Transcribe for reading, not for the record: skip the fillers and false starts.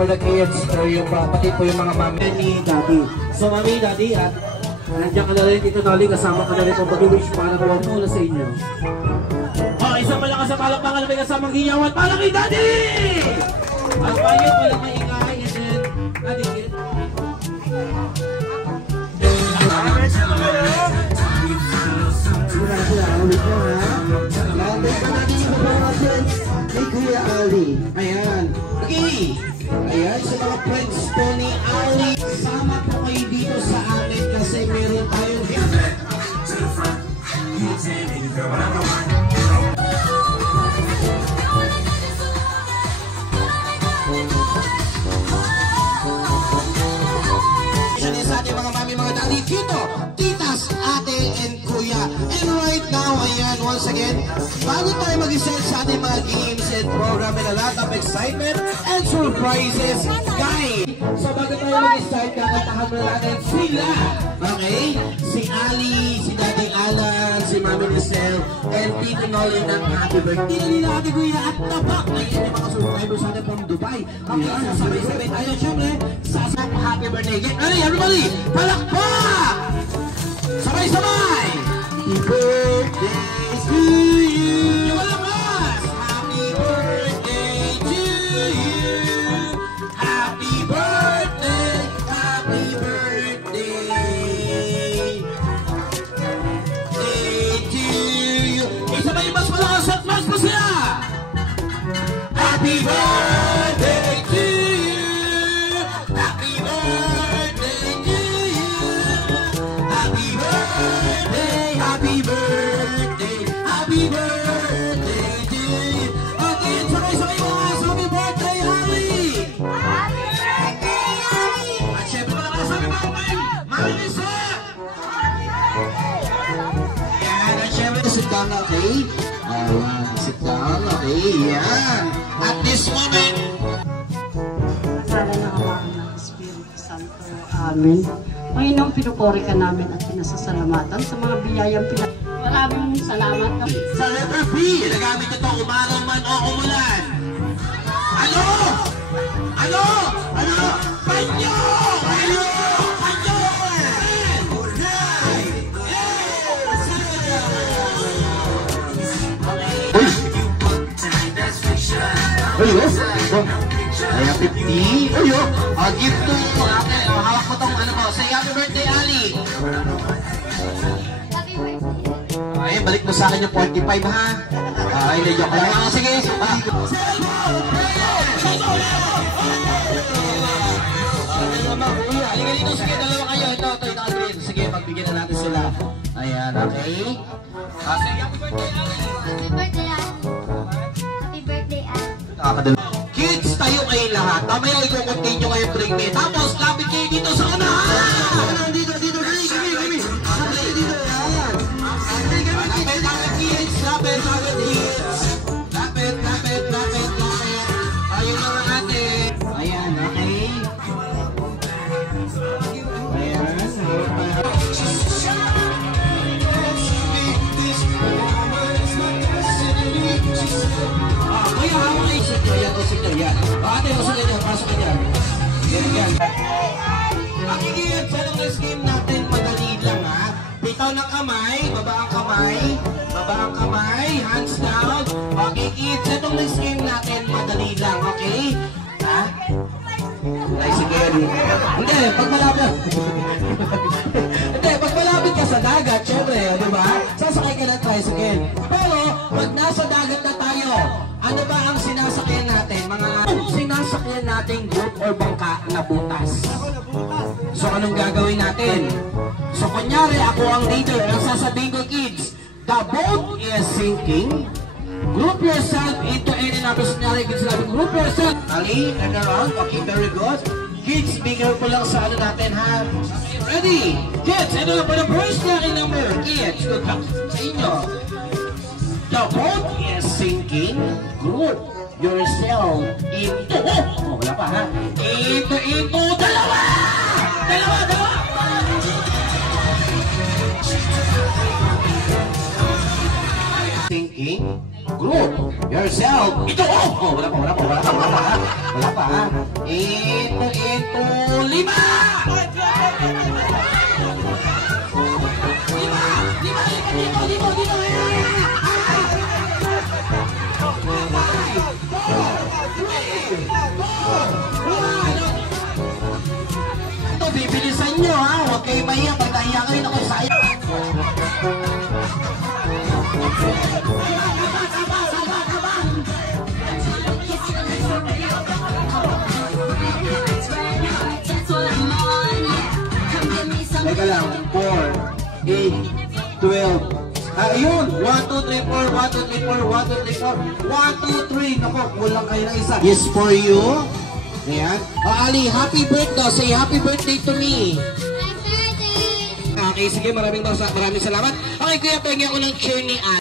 for the kids or yung pati po yung mga mami ni Daddy. So mami, Daddy, at nandiyan ka na rin Tito Noli, kasama ka na rin pong pag-wish para kawang mula sa inyo. Oh, isang malakas sa palakpakan na may kasamang ginyawan para kay Daddy! At kayo pala may ingay and then Daddy kid. Hey Kuya Ali, ayan. Okay, ayan sa mga friends po ni Ali. Sama po kayo dito sa amin kasi meron tayong sa ating mga mami, mga daddy, tito, titas, ate, and kuya. And right now, ayan, once again, bago tayo mag-set sa ating mga games and program and a lot of excitement and surprises, guys! So bago tayo mag-start, kakatahan mo natin sila, okay? Si Ali, si Daddy Alan, si Mami Nicelle, and Tito Noli ng happy birthday na nila ate kuya at tapak na yun yung mga subscribers natin from Dubai. Okay, sasabay-sabay tayo, syempre, sasabay happy birthday. Get ready, everybody! Palakpak! Sabay-sabay! Happy birthday to you! Malakas! Happy birthday to you! Happy birthday! Happy birthday! Day to you! Isabay mas malakas at mas masaya! Happy birthday to you! Happy birthday to you! Happy birthday! Happy birthday! Happy birthday to you! Okay, sabay-sabay mga happy birthday, Ali! Happy birthday, Ali! At syempre mga kasabi mga Mami Lisa! Yan, at syempre sit down, okay? Sit down, okay? Yan! At this moment, Sala ng Ama ng Espiritu Santo. Amen. Panginoon, pinupuri ka namin at pinasasalamatan sa mga biyayang Maraming salamat. sa letter B, nagamit ito umaraw man o umulan. Ano? Ano? Ano? Panyo! Panyo! Panyo! Ayan, 50. Ayo, give to ate. Hawak mo tong ano mo. Say happy birthday, Ali. Ay, balik mo sa akin yung 45 ha. Ay, na-joke lang. Sige. Halika dito, sige, dalawa kayo. Ito, green. Sige, pagbigyan na natin sila. Ayan, okay. Say happy birthday, Ali. Happy birthday, Ali. Happy birthday, Ali. Kids, tayo kayo lahat. Mamaya i-continue kayo break me. Tapos, lapit kayo dito sa unahan. Dito. Gimi. Lapit dito, yan. Lapit, kids. Lapit, kids. Lapit. Ayun lang ang ate. Ayan, okay. Ayan. Kuya, hawak kayo sa ito. Yan. Ate, pasok ka dyan. Pasok ka dyan. Yan. Pakikiyat sa ng game natin, madali lang ha. Bitaw ng kamay, baba ang kamay, hands down. Pakikiyat sa itong game natin, madali lang, okay? Ha? Ay, sige. Hindi, pag malapit ka sa dagat, syempre, di ba? Sasakay ka ng tricycle. Pero, pag nasa dagat na tayo, ano ba ang sinasakyan natin? Sinasakyan natin boat or bangka na butas. So, anong gagawin natin? So, kunyari, ako ang leader. Ang sasabihin ko, kids, the boat is sinking. Group yourself into any number scenario. Kids, group yourself. Ali, turn around. Okay, very good. Kids, be careful lang sa ano natin, ha? Okay, ready? Kids, ito na po na first number. Kids, good luck sa inyo. The boat is sinking. Group yourself into... Oh, wala pa, ha? Into, dalawa! Sinking. Group Group yourself. Ito, wala pa, ha? Ito, 5! 5! Ito, bibilisan nyo, ha? Huwag kayo mahiya. Pag nahiya ka rin ako, sayang. Teka lang, 4, 8, 12. Ayun! 1, 2, 3, 4, 1, 2, 3, 4, 1, 2, 3, 4, 1, 2, 3. Nako, kulang kayo ng isa. Yes, for you. Ayan. Ali, happy birthday. Say happy birthday to me. Okay, sige, maraming salamat. Okay, kuya, pengen ko ng chair ni Ali.